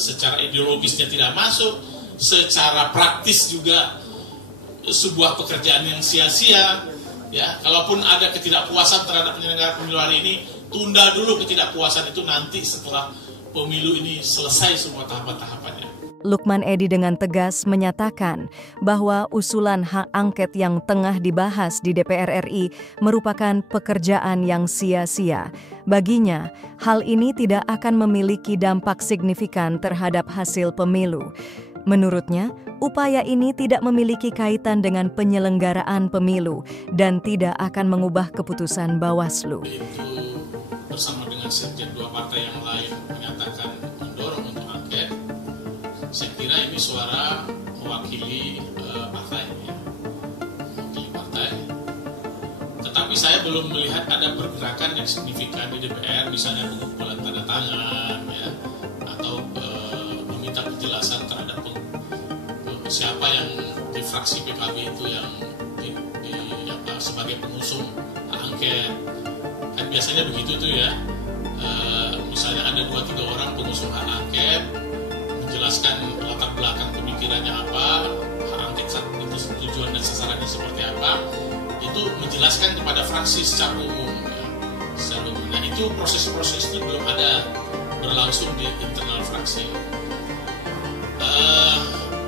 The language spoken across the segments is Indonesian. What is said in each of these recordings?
secara ideologisnya tidak masuk, secara praktis juga sebuah pekerjaan yang sia-sia. Ya, kalaupun ada ketidakpuasan terhadap penyelenggara pemilu hari ini, tunda dulu ketidakpuasan itu nanti setelah pemilu ini selesai semua tahapan-tahapannya. Lukman Edy dengan tegas menyatakan bahwa usulan hak angket yang tengah dibahas di DPR RI merupakan pekerjaan yang sia-sia. Baginya, hal ini tidak akan memiliki dampak signifikan terhadap hasil pemilu. Menurutnya, upaya ini tidak memiliki kaitan dengan penyelenggaraan pemilu dan tidak akan mengubah keputusan Bawaslu. Itu bersama dengan sekjen dua partai yang lain menyatakan mendorong untuk angket. Saya kira ini suara mewakili partai, ya. Mewakili partai. Tetapi saya belum melihat ada pergerakan yang signifikan di DPR, misalnya pengumpulan tanda tangan, ya, atau meminta penjelasan terhadap siapa yang di fraksi PKB itu yang sebagai pengusung hak angket. Kan biasanya begitu tuh ya. Misalnya ada 2-3 orang pengusung hak angket, menjelaskan latar belakang pemikirannya apa, hak angket itu tujuan dan sasarannya seperti apa, itu menjelaskan kepada fraksi secara umum. Ya. Secara umum. Nah itu proses-proses itu belum ada berlangsung di internal fraksi.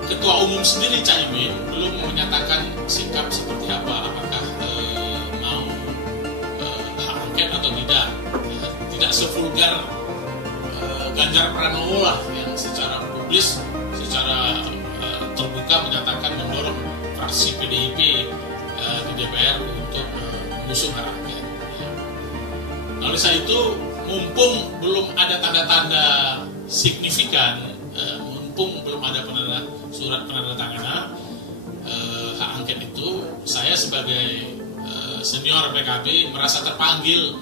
Ketua Umum sendiri Caimin belum menyatakan sikap seperti apa, apakah mau hak angket atau tidak. Ya, tidak sevulgar Ganjar Pranowo lah yang secara publis, secara terbuka menyatakan mendorong fraksi PDIP di DPR untuk mengusung hak angket. Ya. Oleh sebab itu, mumpung belum ada tanda-tanda signifikan, mumpung belum ada surat penandatanganan hak angket itu, saya sebagai senior PKB merasa terpanggil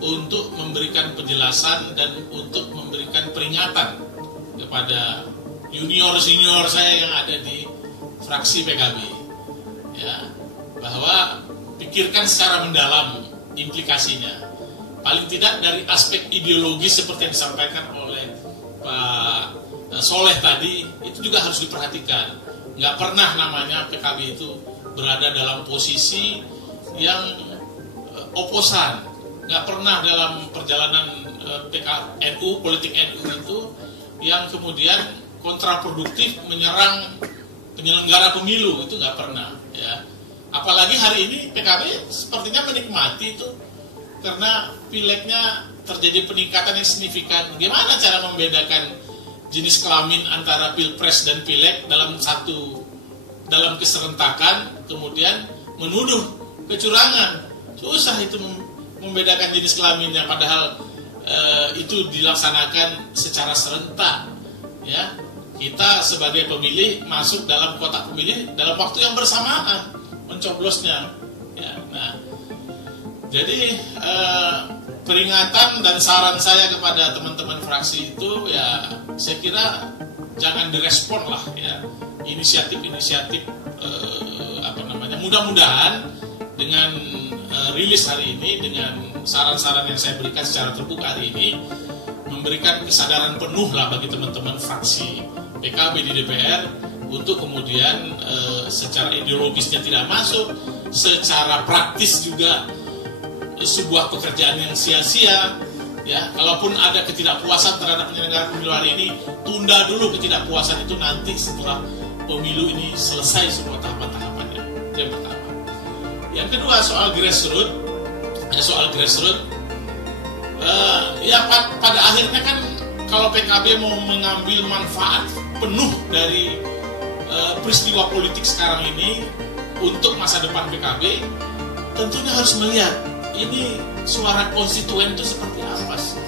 untuk memberikan penjelasan dan untuk memberikan peringatan kepada junior-senior saya yang ada di fraksi PKB, ya, bahwa pikirkan secara mendalam implikasinya. Paling tidak dari aspek ideologis seperti yang disampaikan oleh Pak Soleh tadi, itu juga harus diperhatikan. Nggak pernah namanya PKB itu berada dalam posisi yang oposan. Nggak pernah dalam perjalanan NU, politik NU itu yang kemudian kontraproduktif menyerang penyelenggara pemilu, itu nggak pernah. Ya. Apalagi hari ini PKB sepertinya menikmati itu karena pileknya terjadi peningkatan yang signifikan. Gimana cara membedakan jenis kelamin antara pilpres dan pileg dalam keserentakan, kemudian menuduh kecurangan? Susah itu membedakan jenis kelaminnya, padahal itu dilaksanakan secara serentak. Ya, kita sebagai pemilih masuk dalam kotak pemilih dalam waktu yang bersamaan mencoblosnya. Ya, nah, jadi peringatan dan saran saya kepada teman-teman fraksi itu, ya, saya kira jangan direspon lah, ya, inisiatif-inisiatif mudah-mudahan dengan rilis hari ini, dengan saran-saran yang saya berikan secara terbuka hari ini, memberikan kesadaran penuh lah bagi teman-teman fraksi PKB di DPR untuk kemudian secara ideologisnya tidak masuk, secara praktis juga sebuah pekerjaan yang sia-sia. Ya, kalaupun ada ketidakpuasan terhadap penyelenggara pemilu hari ini, tunda dulu ketidakpuasan itu nanti setelah pemilu ini selesai semua tahapan-tahapannya. Itu yang pertama. Yang kedua, soal grassroots. Pada akhirnya kan kalau PKB mau mengambil manfaat penuh dari peristiwa politik sekarang ini untuk masa depan PKB, tentunya harus melihat ini suara konstituen itu seperti apa sih?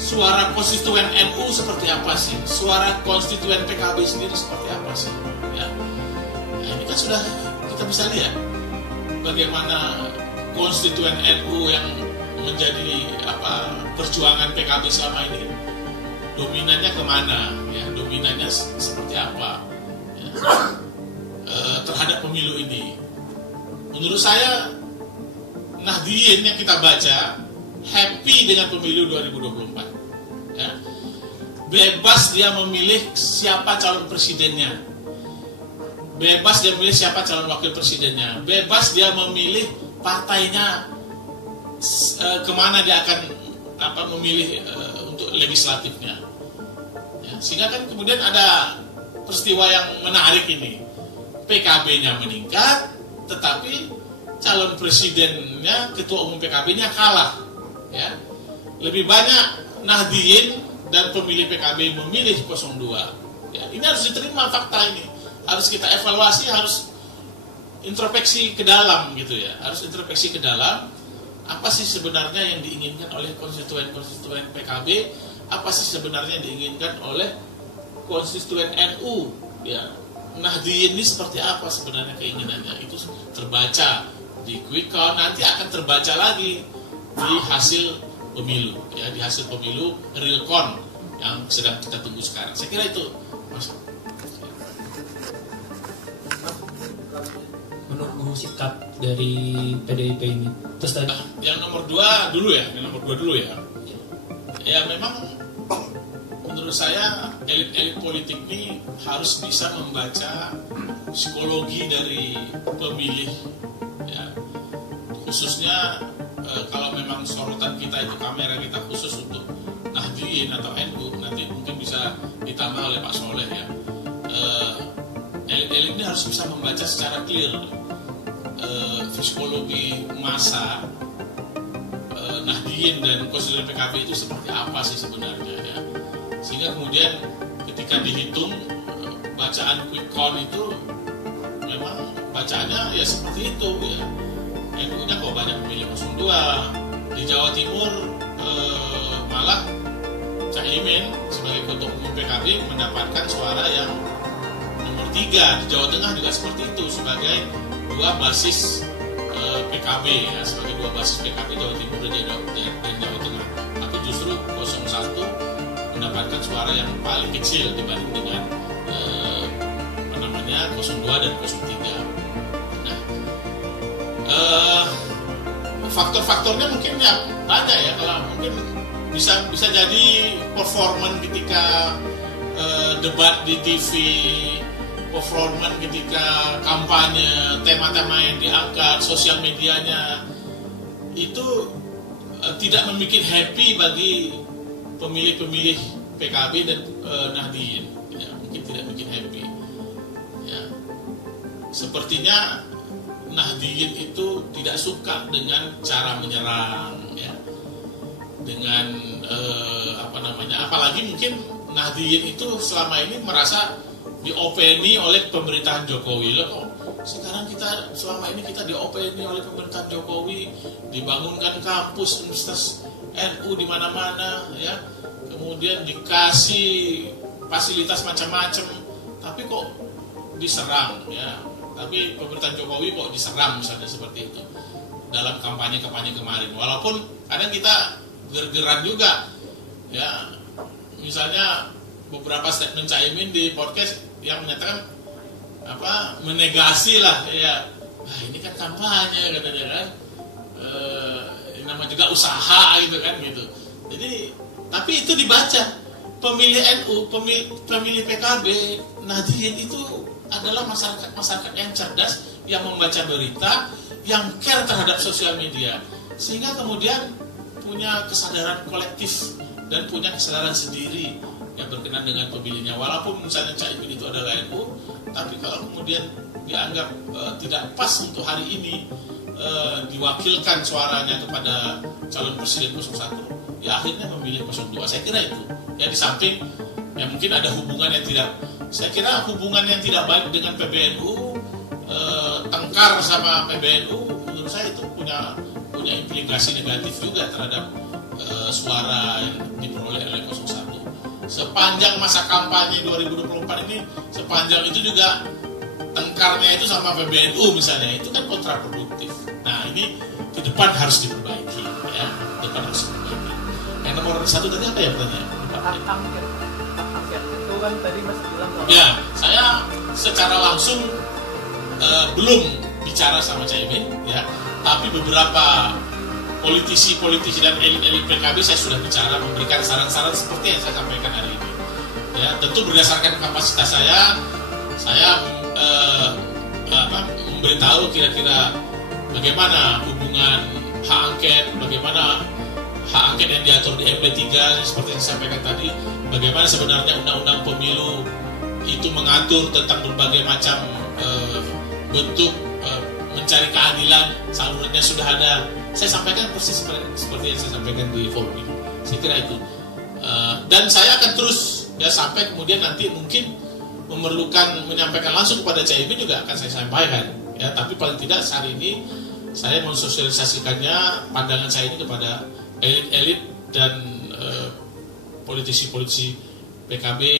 Suara konstituen NU seperti apa sih? Suara konstituen PKB sendiri seperti apa sih? Ya. Nah, ini kan sudah kita bisa lihat bagaimana konstituen NU yang menjadi perjuangan PKB selama ini dominannya kemana? Ya, dominannya seperti apa? Ya. Terhadap pemilu ini, menurut saya Nahdliyin yang kita baca happy dengan pemilu 2024, ya. bebas dia memilih siapa calon presidennya, bebas dia memilih siapa calon wakil presidennya, bebas dia memilih partainya kemana dia akan memilih untuk legislatifnya. Ya, sehingga kan kemudian ada peristiwa yang menarik ini, PKB-nya meningkat, tetapi calon presidennya, ketua umum PKB-nya kalah. Ya, lebih banyak Nahdliyin dan pemilih PKB memilih 02. Ya, ini harus diterima fakta ini. Harus kita evaluasi, harus introspeksi ke dalam gitu ya. Harus introspeksi ke dalam, apa sih sebenarnya yang diinginkan oleh konstituen-konstituen PKB, apa sih sebenarnya yang diinginkan oleh konstituen NU ya. Nahdliyin ini seperti apa sebenarnya keinginannya, itu terbaca di quick count, nanti akan terbaca lagi di hasil pemilu ya, di hasil pemilu real count yang sedang kita tunggu sekarang. Saya kira itu Mas. Menunggu sikap dari PDIP ini. Terus tadi yang nomor 2 dulu ya, ya memang menurut saya elit-elit politik ini harus bisa membaca psikologi dari pemilih ya, khususnya kalau memang sorotan kita itu, kamera kita khusus untuk Nahdliyin atau NU, nanti mungkin bisa ditambah oleh Pak Soleh ya. Elit-elit ini harus bisa membaca secara clear psikologi massa Nahdliyin dan konstituen PKB itu seperti apa sih sebenarnya ya. Sehingga kemudian ketika dihitung bacaan quick count itu memang bacaannya ya seperti itu ya. NU-nya kok banyak memilih 02. Di Jawa Timur malah Caimin sebagai ketua umum PKB mendapatkan suara yang nomor 3. Di Jawa Tengah juga seperti itu, sebagai dua basis PKB ya, sebagai dua basis PKB Jawa Timur dan Jawa Tengah. Tapi justru 01 mendapatkan suara yang paling kecil dibanding dengan 02 dan 03. Faktor-faktornya mungkin ya banyak ya. Kalau mungkin bisa jadi performan ketika debat di TV, performan ketika kampanye, tema-tema yang diangkat, sosial medianya itu tidak membuat happy bagi pemilih-pemilih PKB dan Nahdliyin ya, mungkin tidak bikin happy ya. Sepertinya Nahdliyin itu tidak suka dengan cara menyerang ya, dengan apalagi mungkin Nahdliyin itu selama ini merasa diopeni oleh pemerintahan Jokowi. Loh, sekarang kita selama ini kita diopeni oleh pemerintahan Jokowi, dibangunkan kampus universitas NU di mana-mana ya, kemudian dikasih fasilitas macam-macam, tapi kok diserang ya. Tapi pemerintahan Jokowi kok diserang misalnya seperti itu dalam kampanye-kampanye kemarin. Walaupun kadang kita gergeran juga ya, misalnya beberapa statement Caimin di podcast yang menyatakan menegasi lah ya, ini kan kampanye katanya kan, nama juga usaha gitu kan gitu. Jadi tapi itu dibaca pemilih NU, pemilih PKB, Nahdliyin itu adalah masyarakat yang cerdas, yang membaca berita, yang care terhadap sosial media, sehingga kemudian punya kesadaran kolektif dan punya kesadaran sendiri yang berkenan dengan pemilihnya. Walaupun misalnya Caimin itu adalah NU, tapi kalau kemudian dianggap tidak pas untuk hari ini diwakilkan suaranya kepada calon presiden 01, ya akhirnya memilih 02. Saya kira itu ya, di samping ya mungkin ada hubungan yang tidak, saya kira hubungan yang tidak baik dengan PBNU, tengkar sama PBNU, menurut saya itu punya implikasi negatif juga terhadap suara yang diperoleh oleh 01. Sepanjang masa kampanye 2024 ini, sepanjang itu juga tengkarnya itu sama PBNU misalnya, itu kan kontraproduktif. Nah ini ke depan harus diperbaiki ya, depan harus diperbaiki. Yang nomor 1 tadi apa ya pertanyaan? Angket itu kan tadi Mas bilang bahwa ya, saya secara langsung belum bicara sama Caimin ya, tapi beberapa politisi dan elit-elit PKB saya sudah bicara, memberikan saran-saran seperti yang saya sampaikan hari ini. Ya, tentu berdasarkan kapasitas saya memberitahu kira-kira bagaimana hubungan hak angket, bagaimana hak angket yang diatur di MP3 seperti yang saya sampaikan tadi, bagaimana sebenarnya undang-undang pemilu itu mengatur tentang berbagai macam bentuk mencari keadilan, salurannya sudah ada. Saya sampaikan persis seperti yang saya sampaikan di forum ini. Saya kira itu. Dan saya akan terus ya sampai kemudian nanti mungkin memerlukan menyampaikan langsung kepada Caimin juga akan saya sampaikan. Ya, tapi paling tidak saat ini saya mensosialisasikannya pandangan saya ini kepada elit-elit dan politisi-politisi PKB